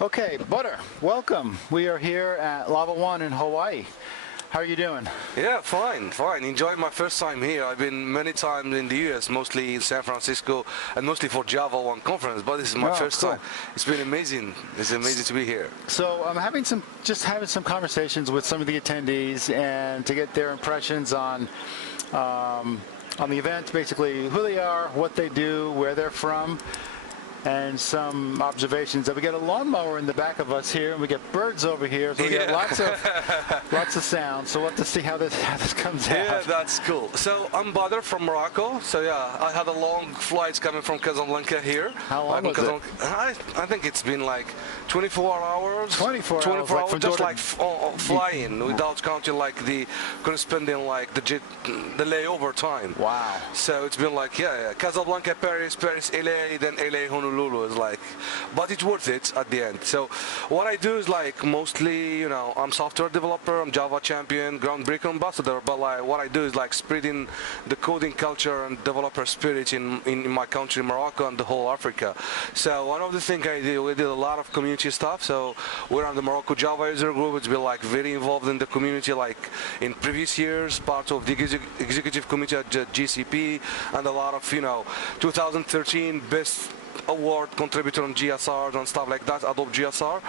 Okay, Badr, welcome. We are here at LavaOne in Hawaii. How are you doing? Yeah, fine. Enjoyed my first time here. I've been many times in the US, mostly in San Francisco, and mostly for LavaOne conference, but this is my first time. It's been amazing. It's amazing to be here. So I'm having some conversations with some of the attendees and to get their impressions on the event, basically who they are, what they do, where they're from, and some observations. We got a lawnmower in the back of us here, and we got birds over here, so we got lots of sound. So we'll have to see how this comes out. Yeah, that's cool. So I'm Badr from Morocco. So yeah, I had a long flight coming from Casablanca here. How long was it? I think it's been like 24 hours. 24 hours, like just like flying, without counting like the corresponding like the layover time. Wow. So it's been like Casablanca, Paris, LA, then LA, Honolulu is like, but it's worth it at the end. So what I do is like mostly, I'm software developer, I'm Java champion, groundbreaker ambassador, but like what I do is like spreading the coding culture and developer spirit in my country, Morocco, and the whole Africa. So one of the things I did, we did a lot of community stuff. So we're on the Morocco Java user group. It's been like very involved in the community, like in previous years, part of the executive committee at GCP, and a lot of 2013 best award contributor on GSR and stuff like that, Adobe GSR.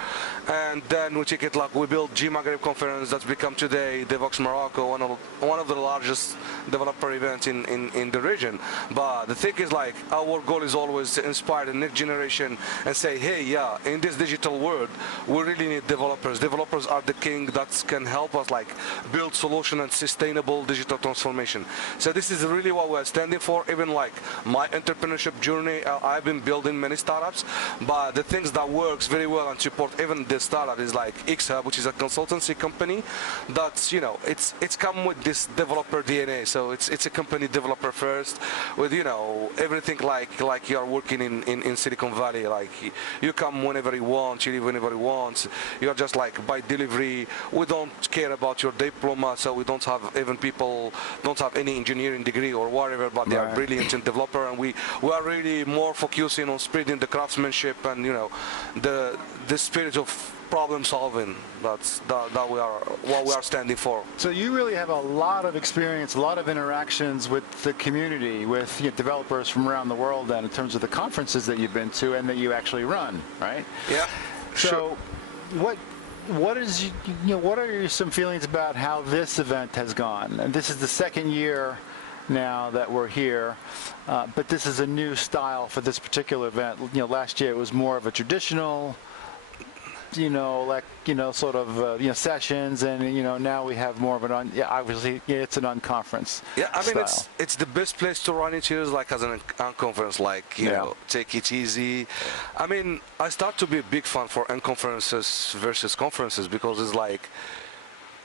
And then we take it like we built G Maghreb conference that's become today DevOps Morocco, one of the largest developer events in the region. But the thing is like our goal is always to inspire the next generation and say, hey, in this digital world we really need developers. Developers are the king that can help us like build solution and sustainable digital transformation. So this is really what we're standing for. Even like my entrepreneurship journey, I've been building many startups, but the things that works very well and support even this startup is like X-Hub, which is a consultancy company that's it's come with this developer DNA. So it's a company developer first with everything like you are working in Silicon Valley. Like you come whenever you want, you leave whenever you want. You are just like by delivery. We don't care about your diploma, so we don't have even people don't have any engineering degree or whatever, but they are brilliant in developer, and we are really more focusing on spreading the craftsmanship and the spirit of problem solving. That's what we are standing for. So you really have a lot of experience, a lot of interactions with the community, with developers from around the world, then in terms of the conferences that you've been to and that you actually run, right? Yeah. So what are some feelings about how this event has gone? And this is the second year now that we're here, but this is a new style for this particular event. Last year it was more of a traditional, sort of sessions, and now we have more of an obviously it's an unconference. Yeah, I mean style. it's the best place to run it here is like as an unconference, like take it easy. I mean, I start to be a big fan for unconferences versus conferences because it's like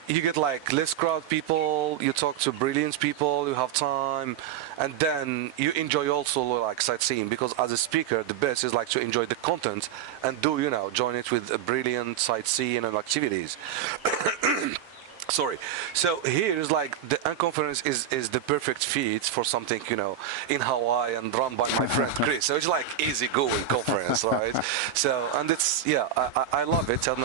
you get like less crowd people, you talk to brilliant people, you have time, and then you enjoy also like sightseeing, because as a speaker the best is like to enjoy the content and do join it with a brilliant sightseeing and activities. Sorry. So here is like the unconference is the perfect fit for something in Hawaii and run by my friend Chris. So it's like easy going conference, right? So and it's I love it, and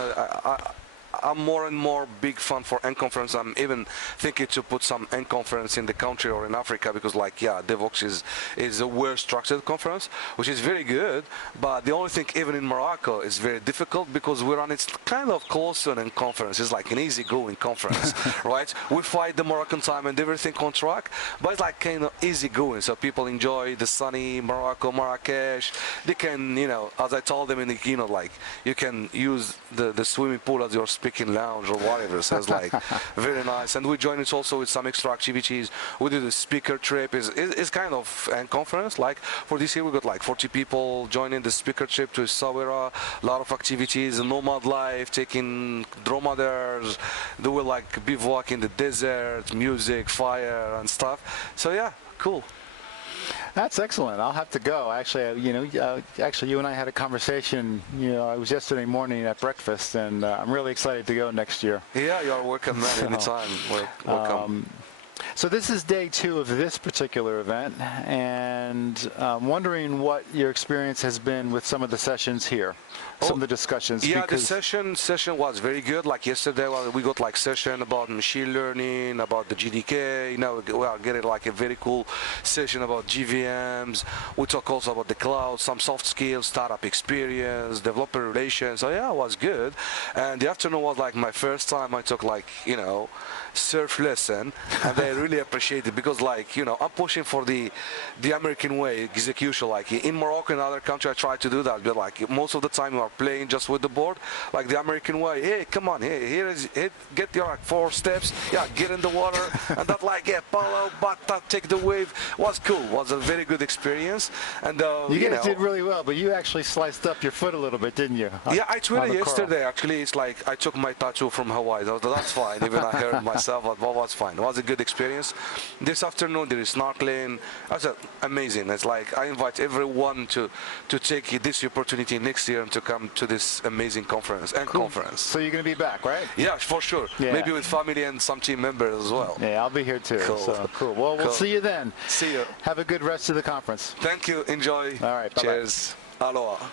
I'm more and more big fan for unconference. I'm even thinking to put some unconference in the country or in Africa, because DevOps is a well-structured conference, which is very good. But the only thing, even in Morocco, is very difficult because we're on it's kind of close to an conference. It's like an easy-going conference, right? We fight the Moroccan time and everything on track, but it's like kind of easy-going. So people enjoy the sunny Morocco, Marrakesh. They can, as I told them in the keynote, like you can use the swimming pool as your speaking lounge or whatever. So it's like very nice. And we join it also with some extra activities. We do the speaker trip. It's kind of a conference. Like for this year we got like 40 people joining the speaker trip to Sawira. A lot of activities, nomad life, taking dromedaries. They will like bivouac in the desert, music, fire and stuff. So yeah, cool. That's excellent. I'll have to go. Actually, you and I had a conversation. I was yesterday morning at breakfast, and I'm really excited to go next year. Yeah, you are welcome, man. Anytime. Welcome. So this is day 2 of this particular event, and I'm wondering what your experience has been with some of the sessions here. some of the discussions? Yeah, because the session was very good. Like yesterday, we got like session about machine learning, about the GDK. You know, we are getting like a very cool session about GVMs. We talk also about the cloud, some soft skills, startup experience, developer relations. So yeah, it was good. And the afternoon was like my first time I took like, you know, surf lesson, and I really appreciate it because like, you know, I'm pushing for the American way execution. Like in Morocco and other countries I try to do that, but like most of the time you are playing just with the board, like the American way. Hey, come on, hey, get your like 4 steps, yeah, get in the water, and that like, yeah, follow, but take the wave. Was cool, was a very good experience. And you guys did really well, but you actually sliced up your foot a little bit, didn't you? Yeah, I tweeted yesterday. Actually, it's like I took my tattoo from Hawaii. That's fine. Even I hurt myself, but was fine. It was a good experience. This afternoon there is snorkeling. I said amazing. It's like I invite everyone to take this opportunity next year and to come to this amazing conference and conference. So you're going to be back, right? Yeah, for sure. Yeah. Maybe with family and some team members as well. Yeah, I'll be here too. Cool. So cool. Well, we'll see you then. See you. Have a good rest of the conference. Thank you. Enjoy. All right. Bye-bye. Cheers. Aloha.